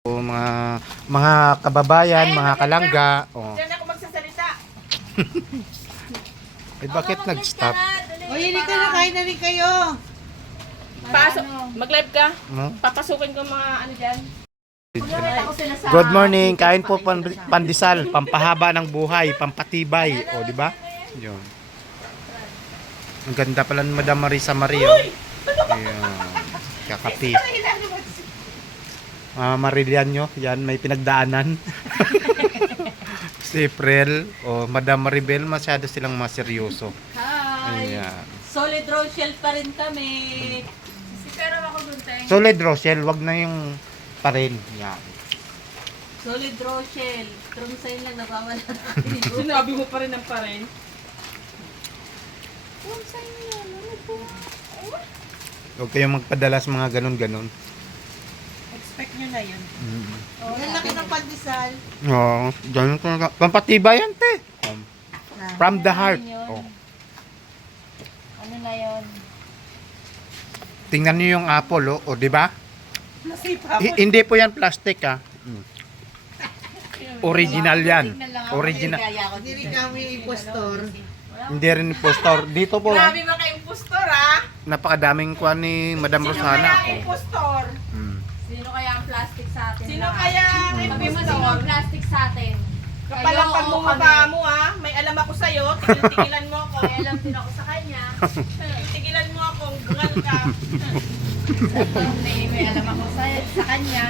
O, mga kababayan, mga kalangga. Oh. Diyan ako magsasalita. Eh bakit nag-stop? O, hindi ka na, kain na rin kayo. Pasok. Mag-live ka. No? Papasukin ko mga ano dyan. Good morning. Kain po pandesal, pampahaba ng buhay, pampatibay, o di ba? 'Yun. Ang ganda pala ni Madam Marisa Mario. Ayun. Kakapi. Marilyan nyo, yan may pinagdaanan. Si April o Madam Maribel, masyado silang maseryoso. Hi! Ayan. Solid Rochelle pa rin kami. Si pero ako dun, Teng. Solid Rochelle, wag na yung pa rin. Yan. Solid Rochelle. From sa'yo lang nawawala. Sinabi mo pa rin ng pa rin. Huwag kayong magpadala sa mga ganun-ganun. Expect nyo na yun. Mm. Ang laki ng pandesal. Oo, ganun talaga. Pampatibay yan, te. From the heart. Oh. Ano na yun? Tingnan niyo yung apple, oh. O, di ba? Nasipa Hindi po yan plastic, ah. Original yan. Original. Hindi rin kami impostor. Hindi rin impostor. Dito po, Grabe mga impostor ah. napakadaming kuha ni Madam Sino Rosana. kaya ang Oh. impostor? Mm. Sino kaya ang plastic sa atin? Sino kaya ang Sabi mo sino impostor? ang plastic sa atin? Kapal ang Kayo o pagmumukha kami? mo ah. May alam ako sa'yo. Tigil-tigilan mo ako. May alam din ako sa kanya. Tigilan mo akong bungal ka. May alam ako sa kanya.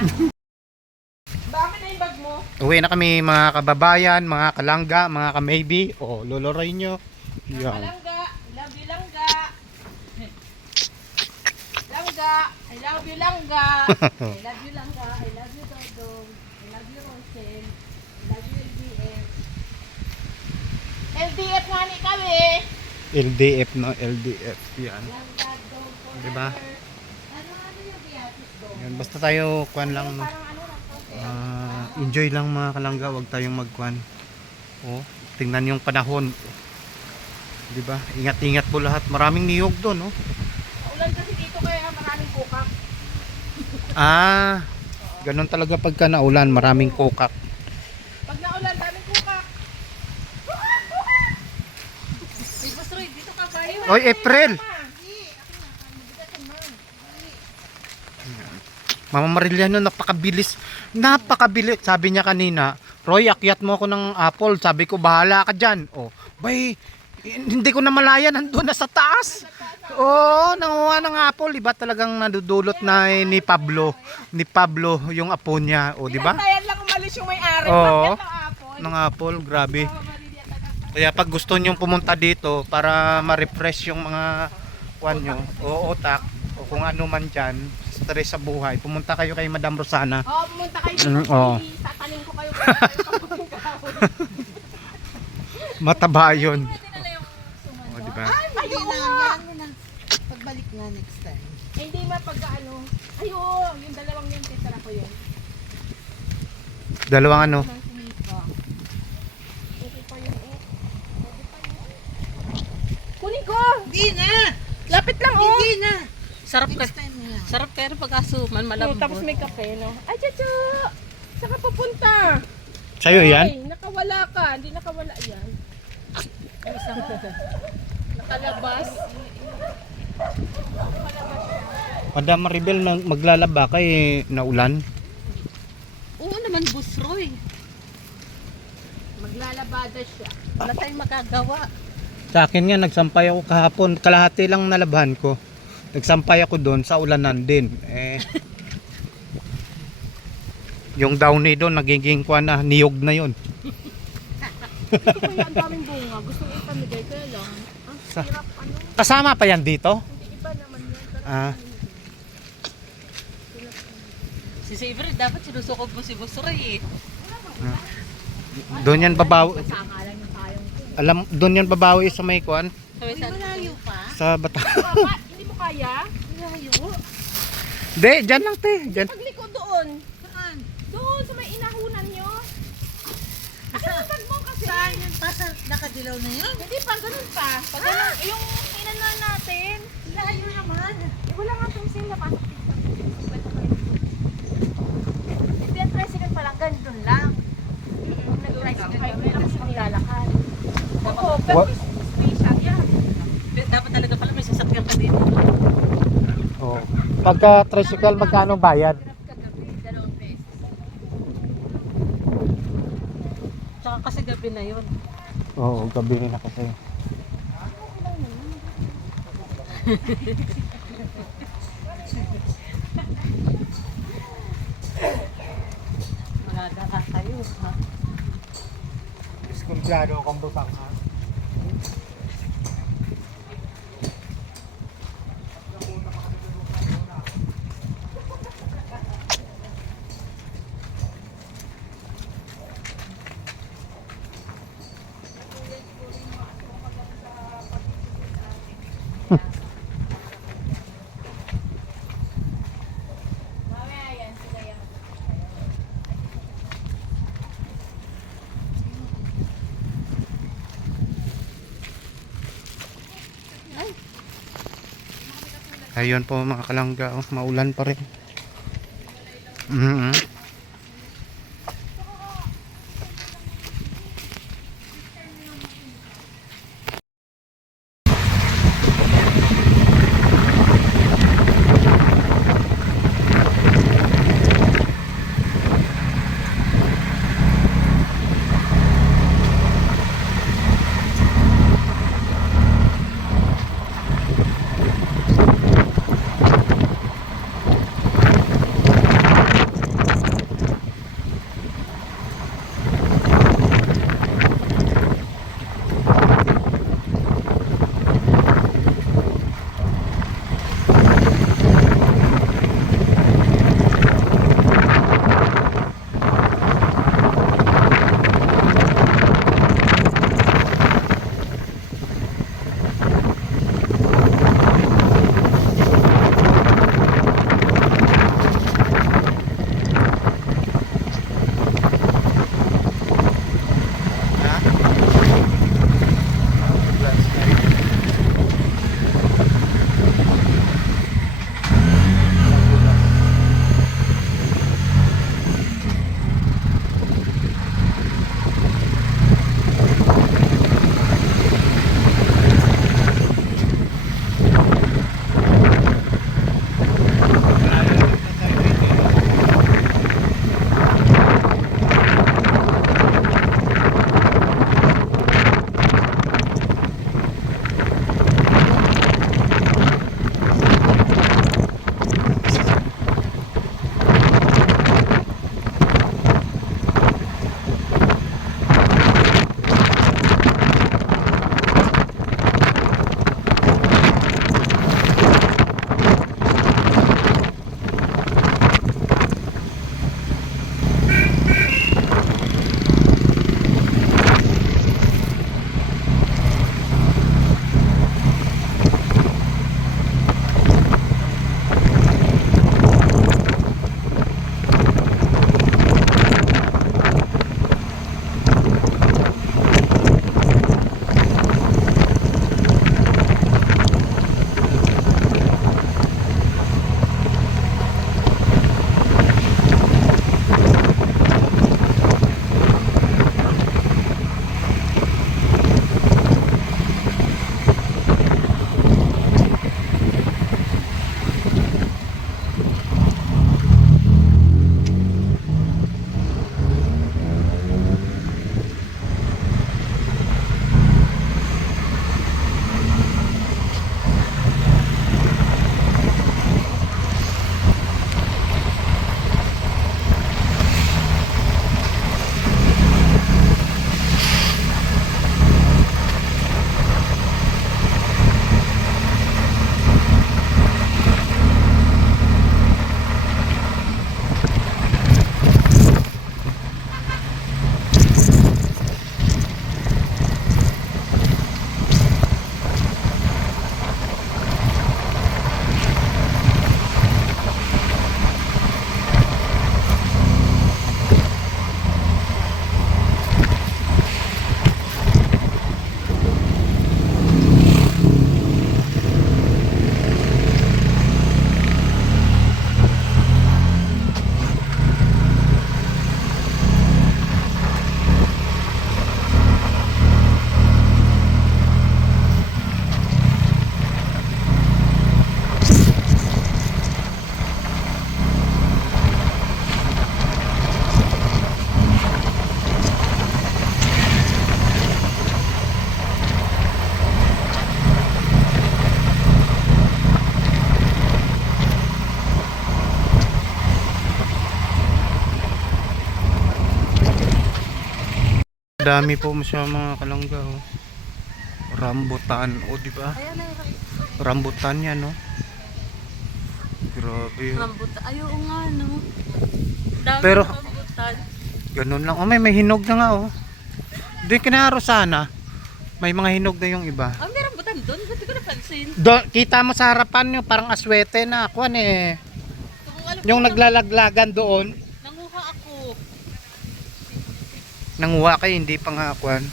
Bakit na yung bag mo? Uwi na kami mga kababayan, mga kalangga, mga ka-maybe. O, loloray nyo. Yan. Langga. I love you, Langga. Langga. I love you, Langga. I love you Langga. I love you Dodong. I love you Rochelle. I love you LDF. LDF nga ni kami. LDF, no? LDF. Yan. Langga Dog. Diba? Ano yung biyatis Dog? Yan. Basta tayo, kuhan lang. Parang ano lang to. Enjoy lang mga kalangga. Huwag tayong magkuhan. O, tingnan yung panahon. Diba? Ingat-ingat po lahat. Maraming niyog doon, no? Ulan kasi dito kaya maraming kukak. Ganun talaga pagka naulan. Maraming kokak. Pag naulan, daming kukak. Hey, Boss Roy, dito ka ba yun? Oy, April! Mama Mariliano, napakabilis. Napakabilis. Sabi niya kanina, Roy, akyat mo ako ng apple. Sabi ko, bahala ka dyan. Oh, bay, hindi ko na malaya. Nandun na sa taas. Oo, nanguha ng apple. Diba talagang nadudulot na ni Pablo. Ni Pablo yung apo niya. O, diba? Tayan lang umalis yung may-ari. Oo. Bakit ng apple? Ng apple, grabe. Kaya pag gusto nyo pumunta dito para ma-refresh yung mga kwan nyo, o otak, o kung ano man dyan, stress sa buhay, pumunta kayo kay Madam Rosana. Oo, pumunta kayo Mm, dito. oo. Tatanim ko kayo. Mataba yun. O, diba? Hindi na, yan mo na. Pagbalik na next time. Hindi mapag-ano. Ayun, yung dalawang yung titira ko yun. Dalawang ano? Nang sinipa. Okay pa yun eh. Okay pa yun. Kunin ko! Hindi na! Lapit lang oh! Hindi na! Sarap Next time na lang. Sarap pero pag-asuman Oh, tapos may kape, no? Ay, Chacho! Saan ka papunta? Sa'yo yan? Ay, nakawala ka. Hindi nakawala yan. Ay, isang nakalabas. Madam Maribel, maglalaba kay naulan. Oo naman, Boss Roy. Maglalabada siya. Wala tayong magagawa. Sa akin nga, nagsampay ako kahapon. Kalahati lang nalabahan ko. Nagsampay ako doon sa ulanan din. Yung downy doon, nagiging kuha na, niyog na yun. Ito kaya ang daming bunga. Gusto ko ipamigay. Kaya lang, ang Sa- hirap ano. Kasama pa yan dito? Hindi iba naman yan. Pero Ah. Si Savory, dapat sinusukob mo si Boss Roy eh. Doon yan babawi. kasama lang yung tayong ko. Alam, doon yan babawi sa may kuan. Sabi sa malayo pa. Sa bata. Papa, hindi mo kaya? Malayo? Hindi, dyan lang te. Dyan. Pagliko doon. Saan? Doon sa may inahunan nyo. Akin mo kasi. Saan yan pa? Sa nakadilaw na yun? Hindi pa, ganun pa. Pag ganun, yung inanuan natin. Layo naman. Eh, wala nga itong sale na pasok dito. Hindi, ang tricycle pa lang, ganun lang. Kung nag-tricycle kayo, may lakas kang lalakad. Oo, pero What? special yan. Dapat talaga pala may sasakyan ka din. Oh. Pagka tricycle, magkano bayad? Kagabi, 2 beses. Tsaka kasi gabi na yun. Oo, gabi na kasi. Malaga ka kayo, ha? Diskumpiyado akong butang ha. Mamaya yan, sila yan. Ayun po mga kalangga, oh, maulan pa rin. Mhm. Dami po siya mga kalangga, oh. Rambutan, oh, di ba? Ayan na yung Rambutan yan, no? Grabe, oh. Rambutan. Ay, oo nga, no? Dami Pero- rambutan. Ganun lang. Oh, may hinog na nga, oh. Doon kina Rosana, may mga hinog na yung iba. Ah, may rambutan doon? Ba't di ko napansin? Kita mo sa harapan yung parang aswete na, kuwan eh. Kung alam Yung ko, naglalaglagan doon, nanguha ako. nanguha kayo, hindi pa nga kuwan.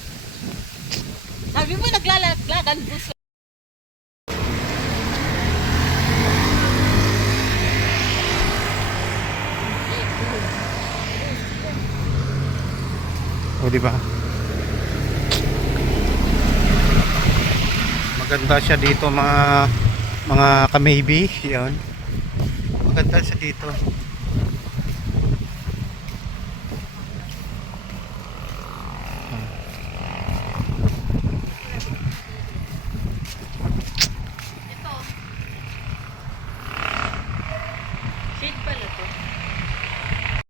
Sabi mo, naglalaglagan gusto. O, di ba? Maganda siya dito mga ka-maybe, 'yan. Maganda siya dito.